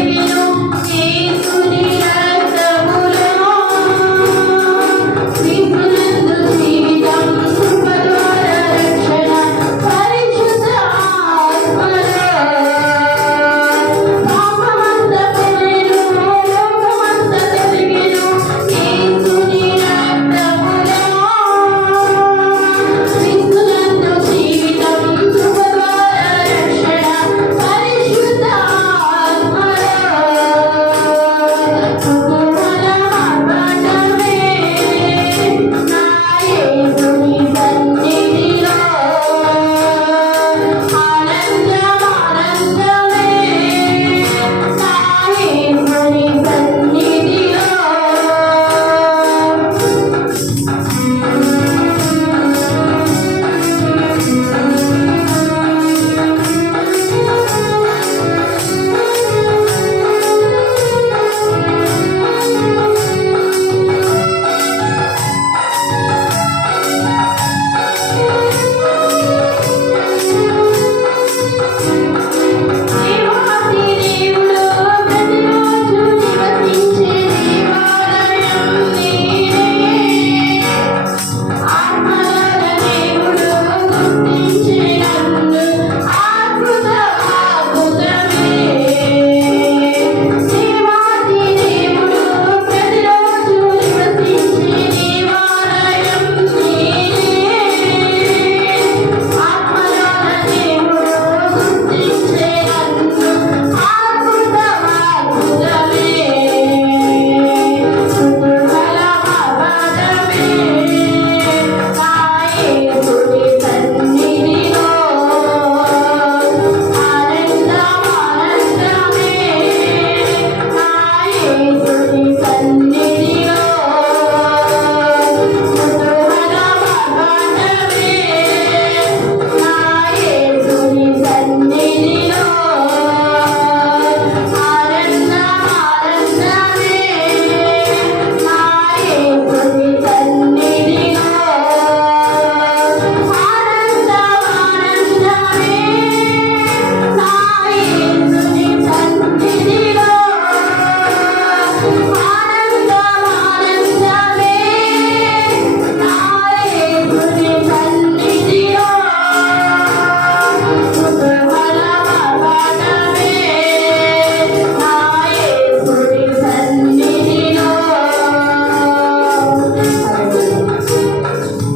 Thank hey. you.